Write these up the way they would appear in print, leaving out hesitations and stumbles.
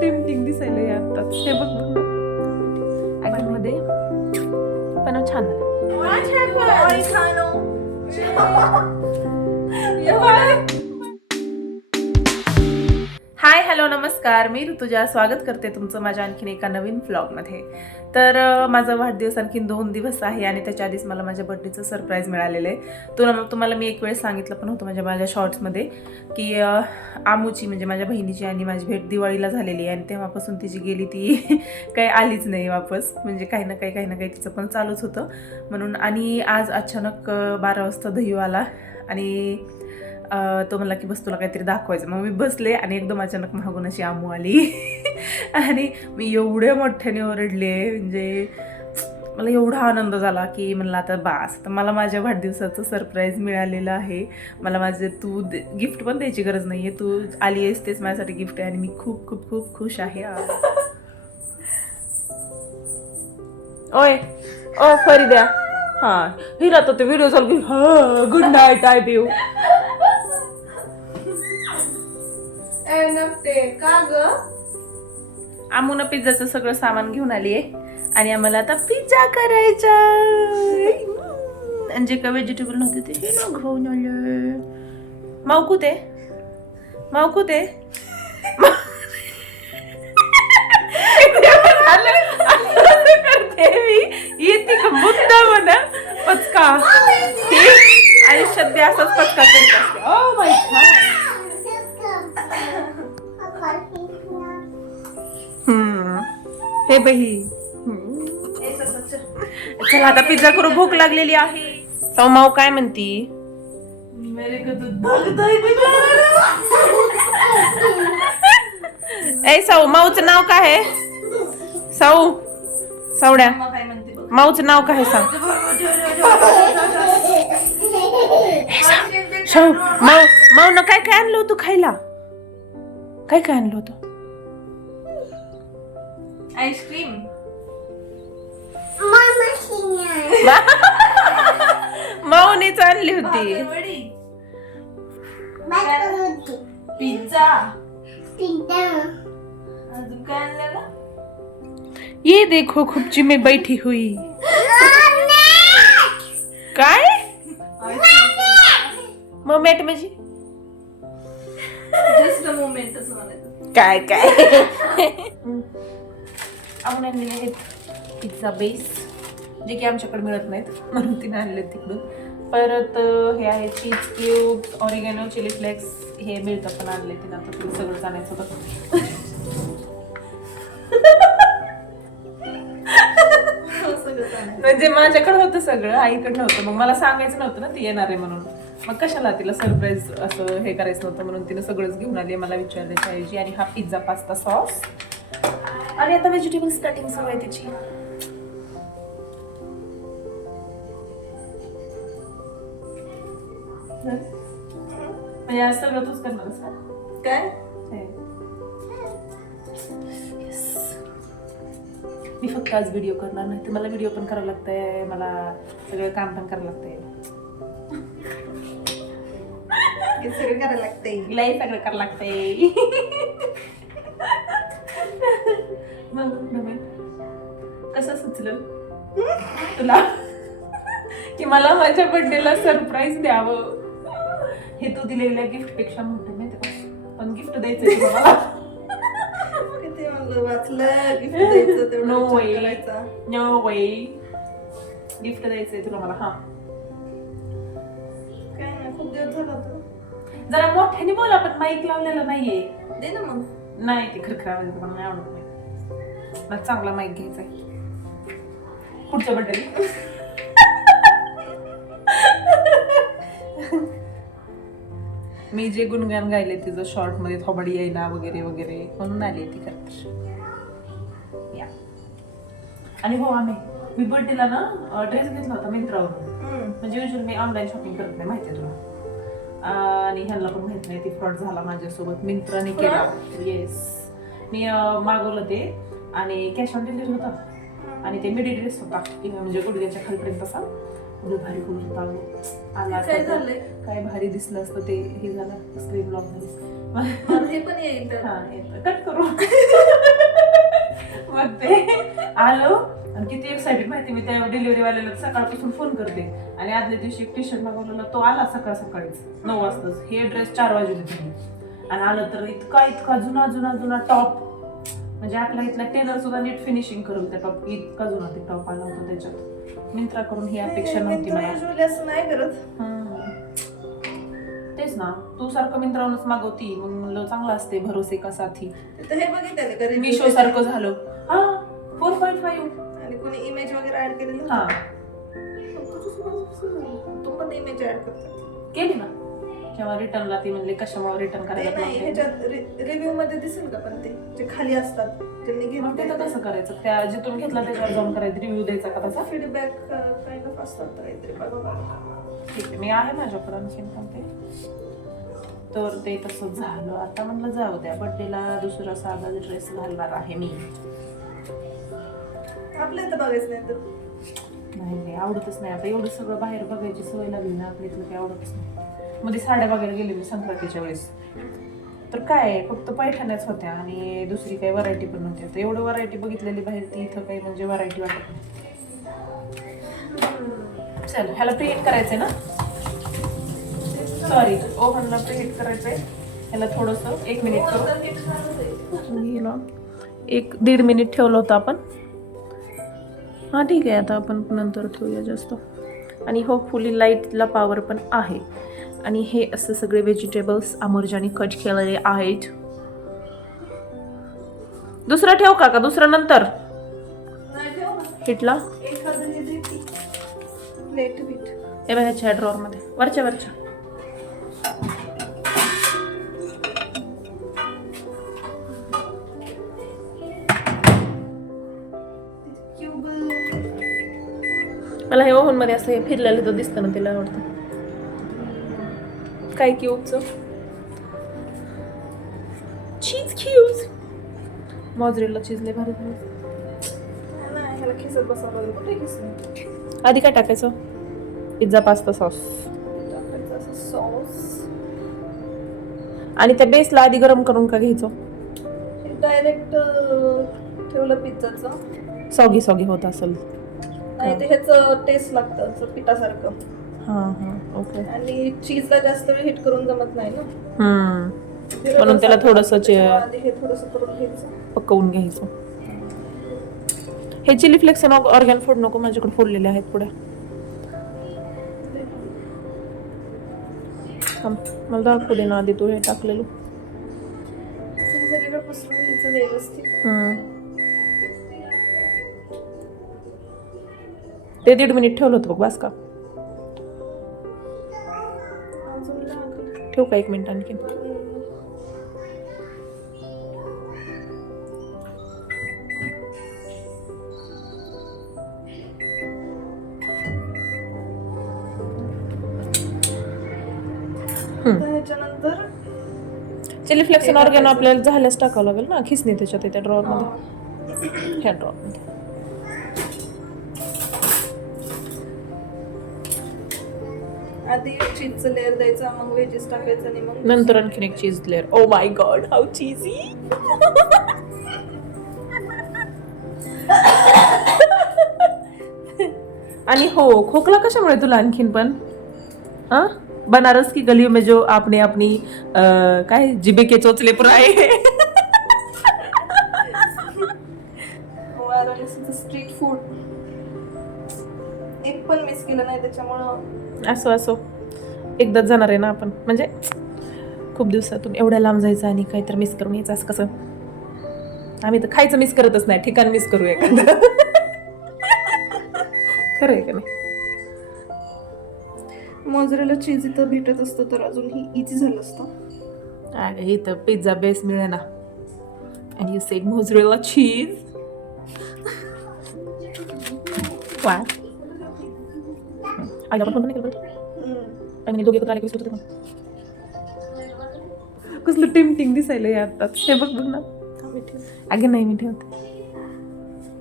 Tempting दिसायला आताच हे बघ मध्ये पण छान हाय हॅलो नमस्कार, मी ऋतुजा स्वागत करते तुमचं माझ्या आणखीन एका नवीन व्लॉगमध्ये. तर माझा वाढदिवस आणखीन 2 दिवस आहे आणि त्याच्या आधीच मला माझ्या बर्थडेचं सरप्राईज मिळालेलं आहे. तुम्हाला मी एक वेळेस सांगितलं पण होतं माझ्या शॉर्ट्समध्ये की आमूची म्हणजे माझ्या बहिणीची आणि माझी भेट दिवाळीला झालेली आहे आणि तेव्हापासून तिची गेली ती काही आलीच नाही वापस. म्हणजे काही ना काही तिचं पण चालूच होतं म्हणून. आणि आज अचानक 12 वाजता दह्यू आला आणि तो म्हणला की बस तुला काहीतरी दाखवायचं. मग मी बसले आणि एकदम अचानक मागून अशी आमू आली आणि मी एवढ्या मोठ्याने ओरडले. म्हणजे मला एवढा आनंद झाला की म्हणलं आता बास, तर मला माझ्या वाढदिवसाचं सरप्राईज मिळालेलं आहे. मला माझे तू गिफ्ट पण द्यायची गरज नाही आहे, तू आली आहेस तेच माझ्यासाठी गिफ्ट आहे आणि मी खूप खूप खूप खुश आहे. ओय ओ फरी द्या. हां हिरा तो व्हिडिओ चालू की गुड नाईट आय बिव का ग. आमून पिझ्झाचं सगळं सामान घेऊन आली आहे आणि आम्हाला आता पिझ्झा करायचा. आणि जे काही व्हेजिटेबल नव्हते ते हे ना घेऊन आले. मावकू ते करते मी येते का मुद्दा म्हणा पचका आयुष्यात बी असाच पचका करीत असते. ओ माय गॉड. हे बही चला आता पिझ्झा करू, भूक लागलेली आहे. सौ माऊ काय म्हणती. ए सौ माऊचं नाव काय आहे. सावड्या माऊचं नाव काय आहे सांग. सौ माऊ न काय काय आणलं होतं खायला. काय आणलं होतं. आईस्क्रीम. माऊनीच आणली होती. पिझ्झा. अजून काय आणलेलं. ये देखो खुपची में बैठी हुई. काय मोमेंट म्हणजे जस्ट अ मोमेंट असं म्हणायचं. काय आपण आणलेले आहेत पिझ्झा बेस, जे की आमच्याकडे मिळत नाहीत म्हणून तिने आणले तिकडून. परत हे आहे चीज क्यूब्स, ऑरिगॅनो, चिली फ्लेक्स, हे मिळतं पण आणले तिने. आता तिला सगळंच आणायचं होतं. म्हणजे माझ्याकडे होतं सगळं, आईकडे नव्हतं. मग मला सांगायचं नव्हतं ना ती येणार आहे म्हणून. मग कशाला तिला सरप्राईज असं हे करायचं नव्हतं म्हणून तिने सगळंच घेऊन आली मला विचारण्याच्या ऐवजी. आणि हा पिझ्झा पास्ता सॉस आणि आता व्हेजिटेबल्स कटिंग सुरू आहे तिची. म्हणजे आज सगळं तूच करणारच का काय. मी फक्त आज व्हिडिओ करणार नाही तर मला व्हिडिओ पण करावं लागतंय, मला सगळं काम पण करावं लागतंय. सगळं करायला लागतंय. लई सगळं करावं लागतंय. मग कसं सुचलं तुला की मला माझ्या बर्थडेला सरप्राईज द्यावं. हे तू दिलेल्या गिफ्ट पेक्षा मोठं नाही ते, पण गिफ्ट द्यायचं मला. किती म्हणलं वाचलं गिफ्ट द्यायचं तेवढं. नो वे गिफ्ट द्यायचंय तुला मला. हा काय नाही, खूप दिवस झाला तो. जरा मोठ्याने बोल, आपण माईक लावलेला नाहीये. दे ना मग. नाही ते खरखरामध्ये तुम्हाला नाही आवडत नाही. मला चांगला माईक घ्यायचा आहे पुढच्या बर्थडेला. मी जे गुणगान गायले तिचं शॉर्ट मध्ये थोबडी यायला वगैरे वगैरे म्हणून आली ती खरं. या आणि हो मी बर्थडेला ना ड्रेस घेतला होता मिंत्रावरून. म्हणजे युजली मी ऑनलाईन शॉपिंग करत नाही, माहिती आहे तुला. आणि ह्यांना पण माहित नाही ती फ्रॉड झाला माझ्यासोबत. मिंत्राने केला. येस मी मागवलं ते आणि कॅश ऑन डिलिव्हरी होता आणि ते मिडी ड्रेस होता म्हणजे गुडघ्याच्या खालपर्यंत असा एवढं भारी करून होता आला काय असता तर झालंय? काय भारी दिसलं असतं ते हे झालं स्क्रीन लॉक झाली मला हे पण येईल तर. हा येतं कट करू मग ते आलो आणि किती एक्साइटेड माहिती मी त्या डिलिव्हरी वाल्याला सकाळपासून फोन करते आणि आदल्या दिवशी एक टी शर्ट मागवलेला तो आला सकाळीच 9 वाजताच हे ड्रेस 4 वाजले तुम्ही आणि आलं तर इतका जुना टॉप म्हणजे आपला इथला टेलर सुद्धा नीट फिनिशिंग करेल त्या टॉप इतका जुना ते टॉप आला होता त्याच्यात मिंत्रा करून ही अपेक्षा नव्हती मला युजली असं नाही करत. तेच ना तू सारखं मिंत्रावरूनच मागवती मग म्हणलं चांगलं असते भरोसे का साथी तर हे बघितलं का review मिशो सारखं झालं हा 4.5 आणि कोणी इमेज वगैरे ऍड केलेलं हा तू पण इमेज ऍड करतात केली ना जेव्हा रिटर्नला ती म्हणले कशामुळे रिटर्न ते करायला नाही लागते. ह्याच्यात रिव्ह्यू मध्ये दिसेल का पण ते जे खाली असतात त्यांनी मग ते तर कसं करायचं त्या जिथून घेतला त्याच्यावर जाऊन करायचं रिव्ह्यू द्यायचा का तसा फीडबॅक काइंड ऑफ असतात काहीतरी बघा. ठीक आहे मी आहे माझ्याकडे आणखीन पण ते तर ते तसं झालं आता म्हणलं जाऊ द्या बर्थडेला दुसरा साधा ड्रेस घालणार आहे मी आपल्या इथं बघायचं नाही तर नाही आवडतच नाही आता एवढं सगळं बाहेर बघायची सवय लागली ना आपल्या इथलं काही आवडतच नाही मध्ये साड्या बघायला गेले मी संक्रांतीच्या वेळेस तर काय फक्त पैठण्याच होत्या आणि दुसरी काही व्हरायटी पण नव्हती तर एवढं व्हरायटी बघितलेली बाहेर ती इथं काही म्हणजे व्हरायटी वाटत नाही चल ह्याला प्रिंट करायचंय ना सॉरी ओव्हनला प्रिंट करायचंय ह्याला थोडंसं 1 मिनिट करू 1-1.5 मिनिट ठेवलं होतं आपण हां ठीक आहे आता आपण नंतर ठेवूया जास्त आणि होपफुली लाईटला पॉवर पण आहे आणि हे असं सगळे व्हेजिटेबल्स अमरजाने कट केलेले आहेत दुसरा ठेव का दुसरा नंतर हिटला प्लेट बीट हे ह्याच्या ड्रॉवर मध्ये वरच्या मला हे ओव्हन मध्ये असं हे फिरलेलं तर दिसतं ना तिला आवडतं काय क्यूबचं चीज क्यूब्स मॉझरेला चीज लय भारी नाही ह्याला खिसत बसावं कुठे खिसत आधी काय टाकायचं पिझ्झा पास्ता सॉस टाकायचं असं सॉस आणि त्या बेसला आधी गरम करून का घ्यायचं डायरेक्ट ठेवलं पिझ्झाचं सॉगी होत असेल नाही ते ह्याचं टेस्ट लागतं असं पिठासारखं हां ओके आणि चीजला जास्त वेळ हिट करून जमत नाही ना म्हणून त्याला थोडंसं आधी हे थोडंसं करून घ्यायचं पकवून घ्यायचं हे चिली फ्लेक्स ऑर्गॅन फोड नको माझ्याकडे फोडलेले आहेत पुढे मला दाखवू दे ना आधी तू हे टाकलेलं सगळीकडे पसरून घ्यायचं व्यवस्थित ते 1.5 मिनिट ठेवलं होतं बघ बस का अजून लागेल. ठेवू का 1 मिनिट आणखीन आता ह्याच्यानंतर चिली फ्लेक्स ऑर्गॅनो आपल्याला झाल्यास टाकावं लागेल ना खिसणी त्याच्यात त्या ड्रॉवर मध्ये ह्या ड्रॉवर मध्ये आधी चीजचं लेअर द्यायचं मग व्हेजेस टाकायचं आणि मग नंतर आणखीन एक cheese layer oh my God how cheesy आणि हो खोकला कशामुळे तुला आणखीन पण हा बनारस की गलियों में जो आपने अपनी काय जिबे के चोचले पुराए वाराणसीचं स्ट्रीट फूड एक पण मिस केलं नाही त्याच्यामुळं असो एकदाच जाणार आहे ना आपण म्हणजे खूप दिवसातून एवढ्या लांब जायचं आणि काहीतरी मिस करून यायचं असं कसं आम्ही तर खायचं मिस करतच नाही ठिकाण मिस करू एखादं खरं आहे का नाही मोझरेला चीज इथं भेटत असतं तर अजून ही इझी झालं असतं अगं इथं पिझ्झा बेस मिळे ना and you said mozzarella cheese वा आईला पण फोन नाही केलं आणि दोघे एकत्र आले की होतं कसलं टेम्पटिंग दिसायला आताच हे बघ ना अगं नाही मी ठेवते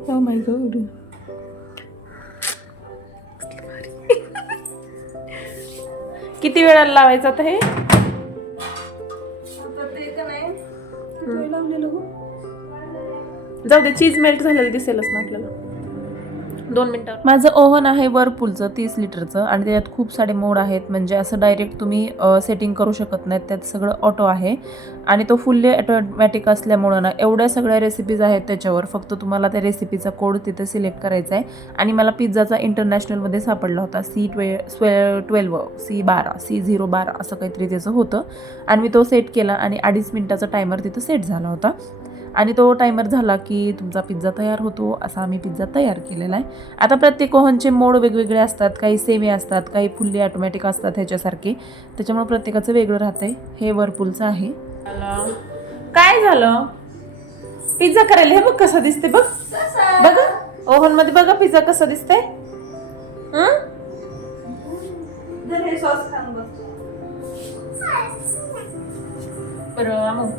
Oh my god. किती वेळाला लावायचं आता हे? आता ते का नाही किती वेळ लावलेलं गं? जाऊ दे, चीज मेल्ट झालेलं दिसेलच ना आपल्याला. 2 मिनिटं. माझं ओव्हन आहे वर्लपूलचं 30 लिटरचं आणि त्याच्यात खूप सारे मोड आहेत. म्हणजे असं डायरेक्ट तुम्ही सेटिंग करू शकत नाहीत. त्यात सगळं ऑटो आहे आणि तो फुल्ली ऑटोमॅटिक असल्यामुळं ना एवढ्या सगळ्या रेसिपीज आहेत त्याच्यावर. फक्त तुम्हाला त्या रेसिपीचा कोड तिथं सिलेक्ट करायचा आहे. आणि मला पिझ्झाचा इंटरनॅशनलमध्ये सापडला होता C12 C12 C012 असं काहीतरी त्याचं होतं. आणि मी तो सेट केला आणि 2.5 मिनिटाचा टायमर तिथं सेट झाला होता. आणि तो टायमर झाला की तुमचा पिझ्झा तयार होतो. असा आम्ही पिझ्झा तयार केलेला आहे. आता प्रत्येक ओव्हनचे मोड वेगवेगळे असतात. काही सेमी असतात, काही फुल्ली ऑटोमॅटिक असतात ह्याच्यासारखे. त्याच्यामुळे प्रत्येकाचं वेगळं राहतंय. हे वर्लपूलचं आहे. काय झालं? पिझ्झा करायला हे बघ कसं दिसते बघ. बघा ओव्हनमध्ये बघा पिझ्झा कसं दिसतंय. जर हे सॉस खान बस. बरं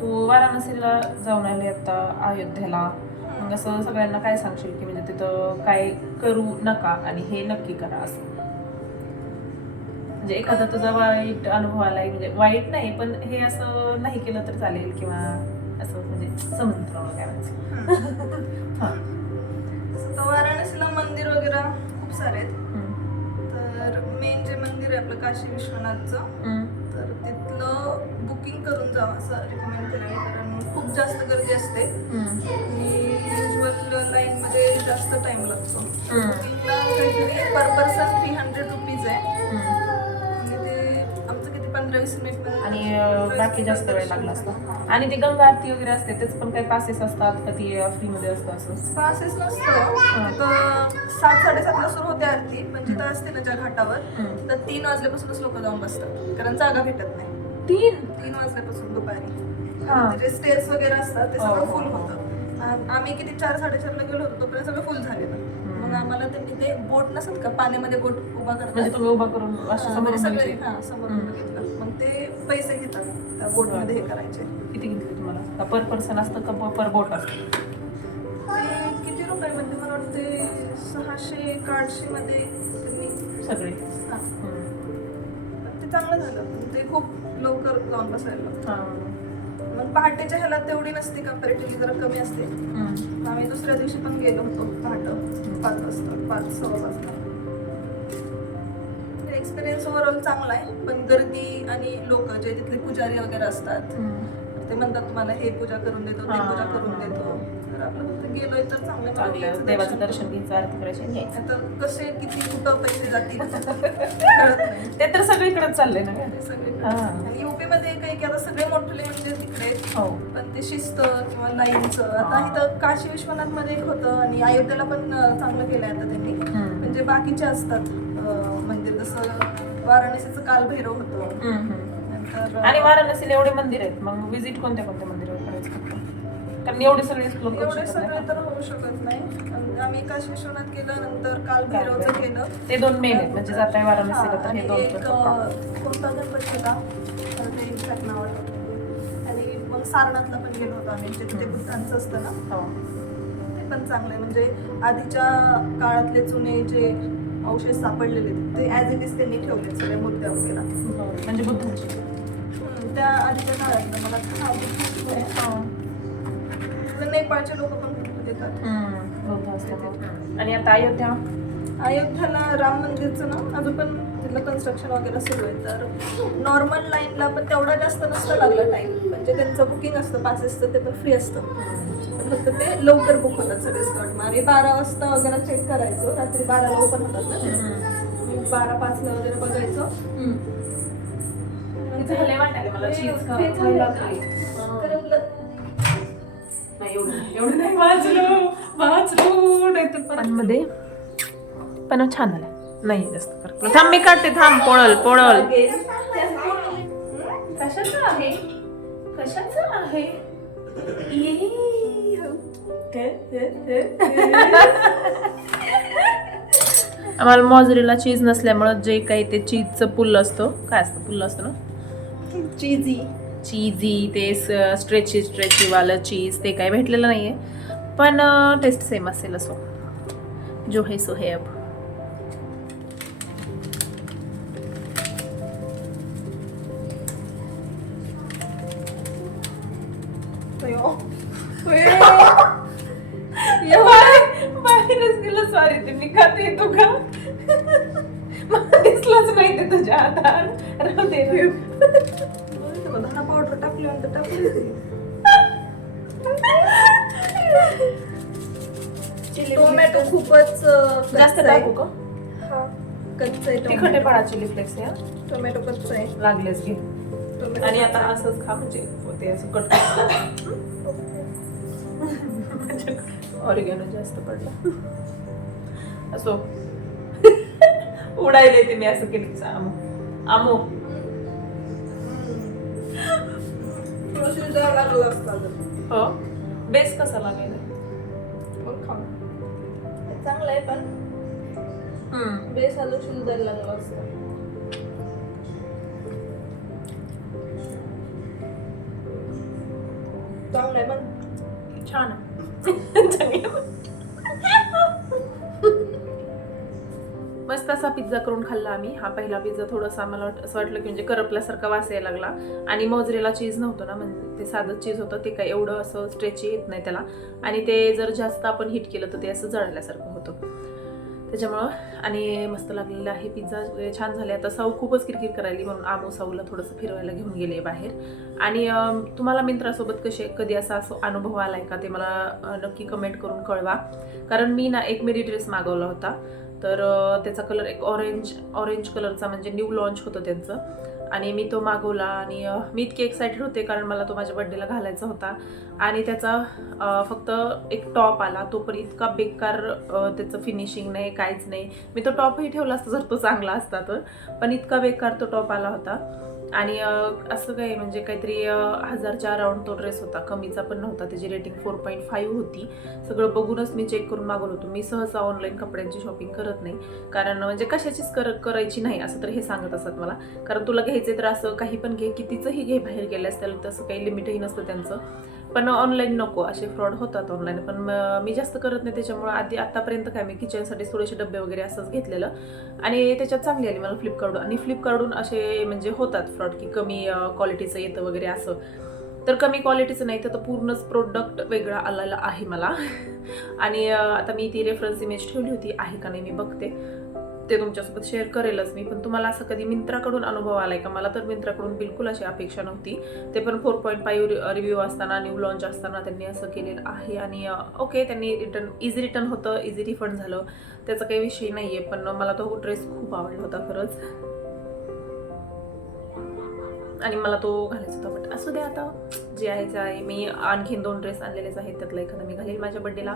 तू वाराणसीला जाऊन आले आता अयोध्येला. मग असं सगळ्यांना काय सांगशील की म्हणजे तिथं काय करू नका आणि हे नक्की करा असं? म्हणजे एखादा तुझा वाईट अनुभव आलाय, म्हणजे वाईट नाही पण हे असं नाही केलं तर चालेल किंवा असं म्हणजे समजून काय म्हणायचं. तसं तर वाराणसीला मंदिर वगैरे खूप सारे आहेत. तर मेन जे मंदिर आहे आपलं काशी विश्वनाथचं, तर तिथलं बुकिंग करून जावं असं रिकमेंड केलं आहे. कारण खूप जास्त गर्दी असते आणि युजल लाईनमध्ये जास्त टाइम लागतो. बुकिंगला काहीतरी पर पर्सन 300 रुपीज आहे आणि ते आमचं किती 15-20 मिनिट आणि बाकी जास्त वेळ लागला असता. आणि ते गंगा आरती वगैरे असते त्याचं पण काही पासेस असतात का? ती फ्रीमध्ये असतं असं? पासेस नसतं. तर 7-7:30ला सुरू होते आरती, पण जिथं असते ना ज्या घाटावर तर 3 वाजल्यापासूनच लोक जाऊन बसतात कारण जागा भेटत नाही. 3 वाजल्यापासून दुपारी जे स्टेज वगैरे असतात ते सगळं फुल होतं. आम्ही किती 4-4:30ला गेलो होतो तोपर्यंत सगळं फुल झालेलं. मग आम्हाला त्यांनी ते बोट नसत का पाण्यामध्ये बोट उभा करतात, म्हणजे तुम्ही उभा करून सगळे समोरून बघितलं. मग ते पैसे घेतात त्या बोटमध्ये हे करायचे. किती घेतले तुम्हाला? पर पर्सन असतं का पर बोट असतं? ते किती रुपये म्हणजे मला वाटते 600-800 मध्ये त्यांनी सगळे. हां ते चांगलं झालं. ते खूप लवकर जाऊन बसायला. मग पहाटेच्या ह्याला तेवढी नसते कंपॅरेटिव्हली, जरा कमी असते. आम्ही दुसऱ्या दिवशी पण गेलो होतो पहाटे 5 वाजता 5-6 वाजता. एक्सपिरियन्स ओव्हरऑल चांगला आहे. पण गर्दी आणि लोक जे तिथले पुजारी वगैरे असतात ते म्हणतात तुम्हाला हे पूजा करून देतो ते पूजा करून देतो. तर आपलं फक्त गेलोय तर चांगलं देवाचं दर्शन घ्यायचं, आरती करायची. आता कसे किती कुठं पैसे जातील कळत नाही. ते तर सगळीकडे चाललंय ना सगळीकडे. आणि युपी मध्ये काही की आता सगळे मोठे म्हणजे तिकडे पण ते शिस्त किंवा लाईनचं. आता इथं काशी विश्वनाथ मध्ये एक होतं आणि अयोध्येला पण चांगलं केलंय आता त्यांनी. म्हणजे बाकीचे असतात मंदिर, जसं वाराणसीचं कालभैरव होतं. आणि वाराणसीला एवढे मंदिर आहेत, मग विजिट कोणत्या कोणत्या मंदिरावर करायचं? कारण एवढे सगळे तर होऊ शकत नाही. आम्ही काशी विश्वनाथ केलं, नंतर कालभैरवचं केलं. ते 2 मेन आहेत म्हणजे जाताय वाराणसीला तर हे 2. कोणता गणपती होता ते एक्झॅक्ट नाव आठवत. आणि मग सारनाथला पण गेलो होतो आम्ही, जिथे ते बुद्धांचं असतं ना ते पण चांगलं आहे. म्हणजे आधीच्या काळातले जुने जे अवशेष सापडलेले ते ॲज इट इज त्यांनी ठेवले सगळ्या मूर्त्या वगैरे. म्हणजे बुद्धांची त्या आधीच्या काळातलं मला नेपाळचे लोक पण देतात. आणि आता अयोध्याला राम मंदिरचं ना अजून पण तिथलं कन्स्ट्रक्शन वगैरे सुरू आहे. तर नॉर्मल लाईनला पण तेवढा जास्त नसतं लागला टाईम. म्हणजे त्यांचं बुकिंग असतं पासेसचं, ते पण फ्री असतं. फक्त ते लवकर बुक होतात सगळे स्लॉट. मग आम्ही 12 वाजता वगैरे चेक करायचो. रात्री 12ला ओपन होतात ना ते. 12-5ला वगैरे बघायचो. झालंय वाटायला मला चीज एवढं नाही वाचलो मध्ये पण छान आलं नाही जास्त फरक. थांब मी काढते, थांब. पोळल कशाचं आहे आम्हाला मॉझरेला चीज नसल्यामुळं जे काही ते चीजचं पुल्ल असतं, काय असतं पुल्ल असतं ना, चीजी ते स्ट्रेची वालं चीज ते काही भेटलेलं नाहीये. पण टेस्ट सेम असेल असो, जो है सो है अब. बाहेरच गेलं. सॉरी, ते मी खाते तू का मला दिसलंच नाही ते तुझ्या हातात. राहू दे. धना पावडर टाकली म्हणते टाकली. टोमॅटो खूपच जास्त टाकू का? कच्चा आहे तिखट आहे पडा चिली फ्लेक्स. या टोमॅटो कच्चा आहे. लागलेच घे. टोमॅटो आणि आता असंच खा म्हणजे ते असं कट ऑरिगॅनो जास्त पडला असो. उडायले ते मी असं केलं. आमो आमो लागला असता. हो, बेस कसा लागेल? चांगलं आहे पण बेस अजून शिजायला लागला असतं. चांगलं आहे पण छान. मस्त असा पिझ्झा करून खाल्ला आम्ही. हा पहिला पिझ्झा थोडासा आम्हाला असं वाटलं की म्हणजे करपल्यासारखा वास यायला लागला. आणि मोझरेला चीज नव्हतं ना, म्हणजे ते साधं चीज होतं. ते काय एवढं असं स्ट्रेची येत नाही त्याला. आणि ते जर जास्त आपण हिट केलं तर ते असं जळल्यासारखं होतं त्याच्यामुळं. आणि मस्त लागलेलं आहे पिझ्झा. छान झाले. आता साऊ खूपच किरकिर करायली म्हणून आमो साऊला थोडंसं फिरवायला घेऊन गेले बाहेर. आणि तुम्हाला मिंत्रासोबत कधी असा अनुभव आलाय का ते मला नक्की कमेंट करून कळवा. कारण मी ना एक मिडी ड्रेस मागवला होता. तर त्याचा कलर एक ऑरेंज कलरचा, म्हणजे न्यू लॉन्च होतं त्यांचं. आणि मी तो मागवला आणि मी इतकी एक्सायटेड होते कारण मला तो माझ्या बर्थडेला घालायचा होता. आणि त्याचा फक्त एक टॉप आला. तो पण इतका बेकार, त्याचं फिनिशिंग नाही, काहीच नाही. मी तो टॉपही ठेवला असता जर तो चांगला असता तर. पण इतका बेकार तो टॉप आला होता. आणि असं काय म्हणजे काहीतरी 1000च्या अराउंड तो ड्रेस होता. कमीचा पण नव्हता. त्याची रेटिंग 4.5 होती. सगळं बघूनच मी चेक करून मागवलं होतं. मी सहसा ऑनलाईन कपड्यांची शॉपिंग करत नाही. कारण म्हणजे कशाचीच करायची नाही असं तर हे सांगत असतात मला. कारण तुला घ्यायचे तर असं काही पण घे, कितीचंही घे बाहेर गेल्यास, त्याला तसं काही लिमिटही नसतं त्यांचं. पण ऑनलाईन नको, असे फ्रॉड होतात ऑनलाईन. पण मी जास्त करत नाही. त्याच्यामुळे आतापर्यंत काय मी किचनसाठी थोडेसे डबे वगैरे असंच घेतलेलं. आणि त्याच्यात चांगली आली मला फ्लिपकार्टून. आणि फ्लिपकार्टून असे म्हणजे होतात फ्रॉड की कमी क्वालिटीचं येतं वगैरे असं. तर कमी क्वालिटीचं नाही तर पूर्णच प्रोडक्ट वेगळा आलेला आहे मला. आणि आता मी ती रेफरन्स इमेज ठेवली होती, आहे का नाही मी बघते. ते तुमच्यासोबत शेअर करेलच मी. पण तुम्हाला असं कधी मिंत्राकडून अनुभव आलाय का? मला तर मिंत्राकडून बिलकुल अशी अपेक्षा नव्हती. ते पण 4.5 रिव्ह्यू असताना, न्यू लॉन्च असताना त्यांनी असं केलेलं आहे. आणि ओके, त्यांनी इझी रिटर्न होतं, इझी रिफंड झालं, त्याचा काही विषय नाही आहे. पण मला तो ड्रेस खूप आवडला होता खरंच. आणि मला तो घालायचा होता. बट असू दे, आता जे आहे ते आहे. मी आणखीन 2 ड्रेस आणलेलेच आहेत. त्यातला एखादा मी घालेल माझ्या बड्डेला.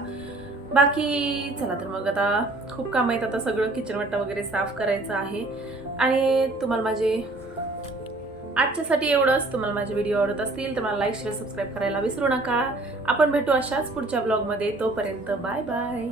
बाकी चला तर मग आता खूप काम आहेत. आता सगळं किचन वाटा वगैरे साफ करायचं आहे. आणि तुम्हाला माझे आजच्यासाठी एवढंच. तुम्हाला माझे व्हिडिओ आवडत असतील तर मला लाईक, शेअर, सबस्क्राईब करायला विसरू नका. आपण भेटू अशाच पुढच्या ब्लॉगमध्ये. तोपर्यंत बाय बाय.